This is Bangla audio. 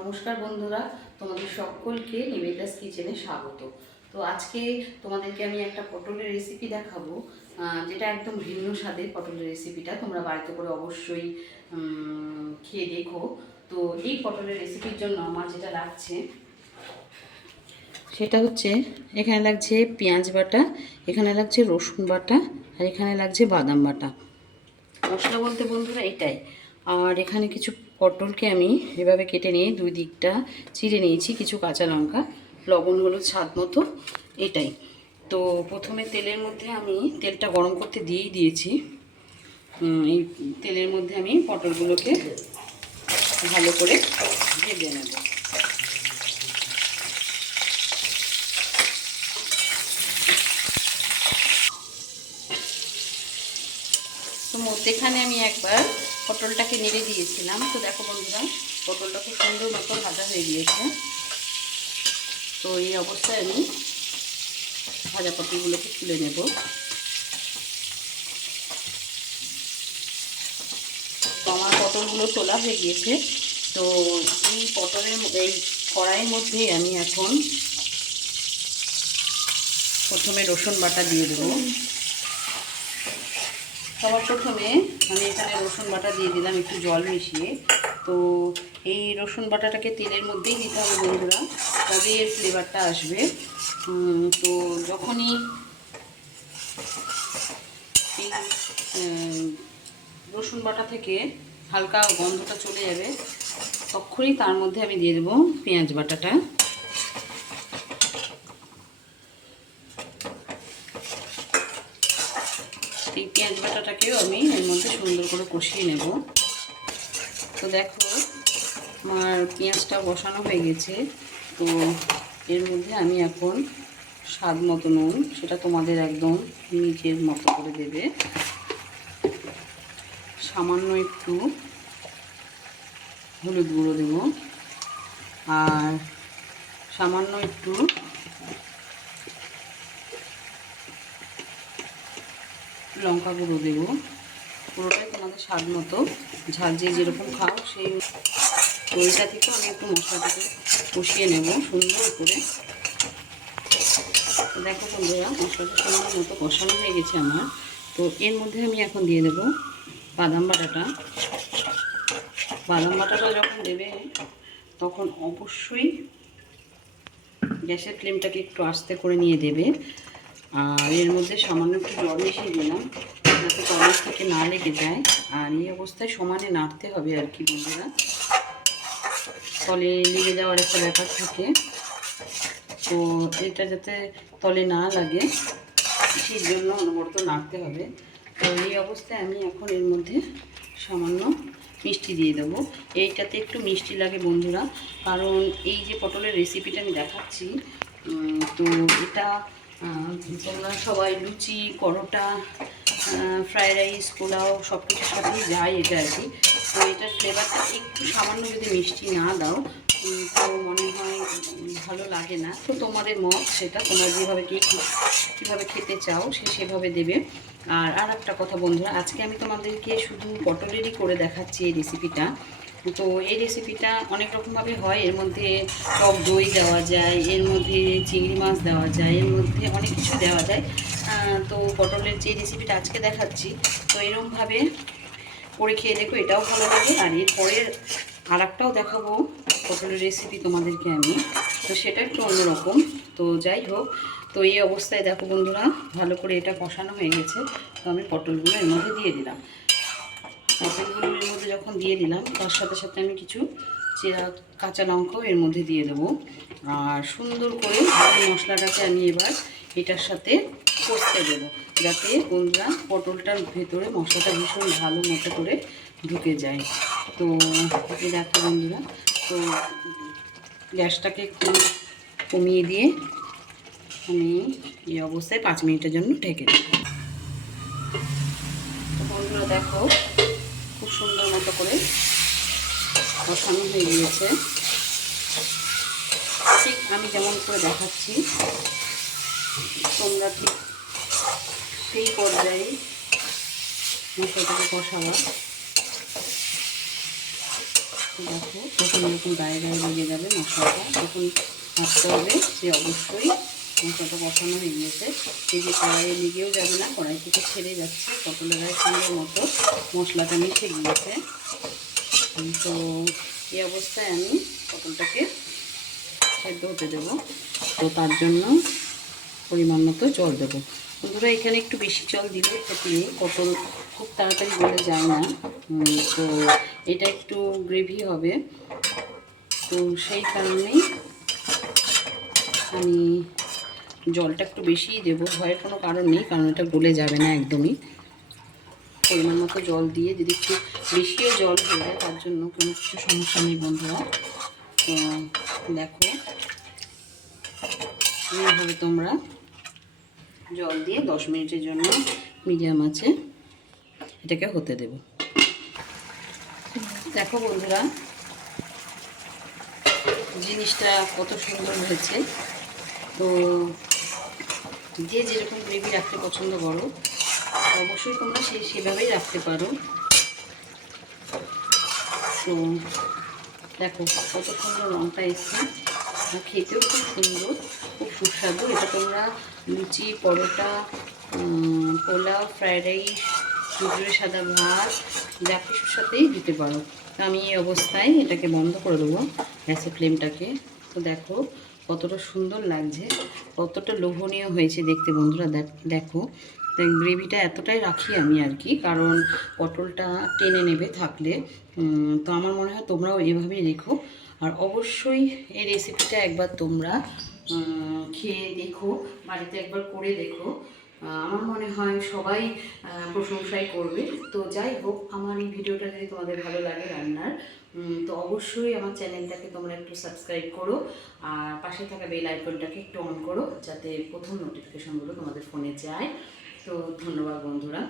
নমস্কার বন্ধুরা, তোমাদের সকলকে নিবেদাস কিচেনে স্বাগত। তো আজকে তোমাদেরকে আমি একটা পটলের রেসিপি দেখাবো, যেটা একদম ভিন্ন স্বাদের পটলের রেসিপিটা তোমরা বাড়িতে করে অবশ্যই খেয়ে দেখো। তো এই পটলের রেসিপির জন্য আমার যেটা লাগছে সেটা হচ্ছে, এখানে লাগছে পেঁয়াজ বাটা, এখানে লাগছে রসুন বাটা, আর এখানে লাগছে বাদাম বাটা। মশলা বলতে বন্ধুরা এটাই। আর এখানে কিছু পটলকে আমি এভাবে কেটে নিয়ে দুই দিকটা চিড়ে নিয়েছি, কিছু কাঁচা লঙ্কা, লবণ হলুদ স্বাদ মতো, এটাই। তো প্রথমে তেলের মধ্যে আমি তেলটা গরম করতে দিয়েই দিয়েছি। এই তেলের মধ্যে আমি পটলগুলোকে ভালো করে ভেজে নেব। তো মধ্যেখানে আমি একবার পটলটাকে নেড়ে দিয়েছিলাম। তো দেখো বন্ধুরা, পটলটা খুব সুন্দর মতো ভাজা হয়ে গিয়েছে। তো এই অবস্থায় আমি ভাজা পটলগুলোকে তুলে নেব। তো আমার পটলগুলো তোলা হয়ে গিয়েছে। তো এই এই কড়াইয়ের মধ্যে আমি এখন প্রথমে রসুন বাটা দিয়ে দেবো। সবার প্রথমে আমি এখানে রসুন বাটা দিয়ে দিলাম একটু জল মিশিয়ে। তো এই রসুন বাটাটাকে তেলের মধ্যেই দিতে হবে বন্ধুরা, তবে এর ফ্লেভারটা আসবে। তো যখনই এই রসুন বাটা থেকে হালকা গন্ধটা চলে যাবে, তখনই তার মধ্যে আমি দিয়ে দেবো পেঁয়াজ বাটাটা। এই পেঁয়াজ বাটাটাকেও আমি এর মধ্যে সুন্দর করে কষিয়ে নেব। তো দেখো, আমার পেঁয়াজটা বসানো হয়ে গেছে। তো এর মধ্যে আমি এখন স্বাদ মতো নুন, সেটা তোমাদের একদম নিজের মতো করে দেবে। সামান্য একটু হলুদ গুঁড়ো দেব, আর সামান্য একটু লঙ্কা গুঁড়ো দেব। পুরোটাই তোমাদের স্বাদ মতো, ঝাল যে যেরকম খাও সেই ওইটা থেকে আমি একটু মশলাটাকে কষিয়ে নেব সুন্দর করে। তো দেখো বন্ধুরা, মশলাটা সুন্দর মতো কষানো হয়ে গেছে আমার। তো এর মধ্যে আমি এখন দিয়ে দেব বাদাম বাটাটা। বাদাম বাটাটা যখন দেবে তখন অবশ্যই গ্যাসের ফ্লেমটাকে একটু আস্তে করে নিয়ে দেবে। আর এর মধ্যে সামান্য একটু জল মিশিয়ে দিলাম, যাতে তলের থেকে না লেগে যায়। আর এই অবস্থায় সমানে নাড়তে হবে আর কি বন্ধুরা, তলে লেগে যাওয়ার একটা ব্যাপার থাকে। তো এটা যাতে তলে না লাগে সেই জন্য অনবরত নাড়তে হবে। তো এই অবস্থায় আমি এখন এর মধ্যে সামান্য মিষ্টি দিয়ে দেবো। এইটাতে একটু মিষ্টি লাগে বন্ধুরা, কারণ এই যে পটলের রেসিপিটা আমি দেখাচ্ছি, তো এটা তোমরা সবাই লুচি, পরোটা, ফ্রায়েড রাইস, পোলাও সব কিছুর সাথেই যায় এটা আর কি। তো এটার ফ্লেভারটা একটু সামান্য যদি মিষ্টি না দাও তো মনে হয় ভালো লাগে না। তো তোমাদের মত, সেটা তোমরা যেভাবে কীভাবে খেতে চাও সেভাবে দেবে। আর একটা কথা বন্ধুরা, আজকে আমি তোমাদেরকে শুধু পটলেরই করে দেখাচ্ছি এই রেসিপিটা। তো এই রেসিপিটা অনেক রকমভাবে হয়। এর মধ্যে টক দই দেওয়া যায়, এর মধ্যে চিংড়ি মাছ দেওয়া যায়, এর মধ্যে অনেক কিছু দেওয়া যায়। তো পটলের যে রেসিপিটা আজকে দেখাচ্ছি, তো এরকমভাবে করে খেয়ে দেখো, এটাও ভালো লাগে। আর এরপরের আর একটাও দেখাবো পটলের রেসিপি তোমাদেরকে আমি, তো সেটা একটু অন্যরকম। তো যাই হোক, তো এই অবস্থায় দেখো বন্ধুরা, ভালো করে এটা কষানো হয়ে গেছে। তো আমি পটলগুলো এর মধ্যে দিয়ে দিলাম। পটলগুলো এর মধ্যে যখন দিয়ে দিলাম, তার সাথে সাথে আমি কিছু চেরা কাঁচা লঙ্কাও এর মধ্যে দিয়ে দেবো। আর সুন্দর করে এই মশলাটাকে আমি এবার এটার সাথে কষতে দেবো, যাতে বন্ধুরা পটলটার ভেতরে মশলাটা ভীষণ ভালো মতো করে ঢুকে যায়। তো এই দেখো বন্ধুরা, তো গ্যাসটাকে একটু কমিয়ে দিয়ে আমি এই অবস্থায় 5 মিনিটের জন্য ঢেকে দিই। তো বন্ধুরা দেখো, খুব সুন্দর মতো করে কষানো হয়ে গিয়েছে। ঠিক আমি যেমন করে দেখাচ্ছি, তোমরা ঠিক সেই পর্যায়ে মশলাটাকে কষাবা। তো দেখো তখন এরকম গায়ে গায়ে লেগে যাবে মশলাটা, তখন ভাবতে হবে যে অবশ্যই মশলাটা কষানো হয়ে গিয়েছে। এই যে কড়াইয়ে লেগেও যাবে না, কড়াই থেকে ছেড়ে যাচ্ছে, পটলের গায়ে সুন্দর মতো মশলাটা মিশে গিয়েছে। তো এই অবস্থায় আমি পটলটাকে সেদ্ধ হতে দেবো। তো তার জন্য পরিমাণ মতো জল দেবো। বন্ধুরা এখানে একটু বেশি জল দিলে ক্ষতি নেই, পটল খুব তাড়াতাড়ি গলে যায় না। তো এটা একটু গ্রেভি হবে, তো সেই কারণেই আমি জলটা একটু বেশিই দেবো। ভয়ের কোনো কারণ নেই, কারণ এটা গলে যাবে না একদমই। পরিমাণ মতো জল দিয়ে যদি একটু বেশিও জল হয়ে যায় তার জন্য কোনো কিছু সমস্যা নেই বন্ধুরা। তো দেখো এইভাবে তোমরা জল দিয়ে 10 মিনিটের জন্য মিডিয়াম আছে এটাকে হতে দেব। দেখো বন্ধুরা জিনিসটা কত সুন্দর হয়েছে। তো যে যেরকম গ্রেভি রাখতে পছন্দ করো অবশ্যই তোমরা সেভাবেই রাখতে পারো। তো দেখো কত সুন্দর রঙটা এসছে, খেতেও খুব সুন্দর, খুব সুস্বাদু। এটা তোমরা লুচি, পরোটা, পোলাও, ফ্রায়েড রাইস, মুগের সাদা ভাত যা কিছুর সাথেই দিতে পারো। তো আমি এই অবস্থায় এটাকে বন্ধ করে দেবো গ্যাসের ফ্লেমটাকে। তো দেখো কতটা সুন্দর লাগছে, কতটা লোভনীয় হয়েছে দেখতে বন্ধুরা। দেখো গ্রেভিটা এতটাই রাখি আমি আর কি, কারণ পটলটা টেনে নেবে থাকলে। তো আমার মনে হয় তোমরাও এভাবেই রেখো। আর অবশ্যই এই রেসিপিটা একবার তোমরা খেয়ে দেখো, বাড়িতে একবার করে দেখো। আমার মনে হয় সবাই প্রশংসাই করবে। তো যাই হোক, আমার এই ভিডিওটা যদি তোমাদের ভালো লাগে রান্নার, তো অবশ্যই আমার চ্যানেলটাকে তোমরা একটু সাবস্ক্রাইব করো, আর পাশে থাকা বেল আইকনটাকে একটু অন করো যাতে প্রথম নোটিফিকেশনগুলো তোমাদের ফোনে যায়। তো ধন্যবাদ বন্ধুরা।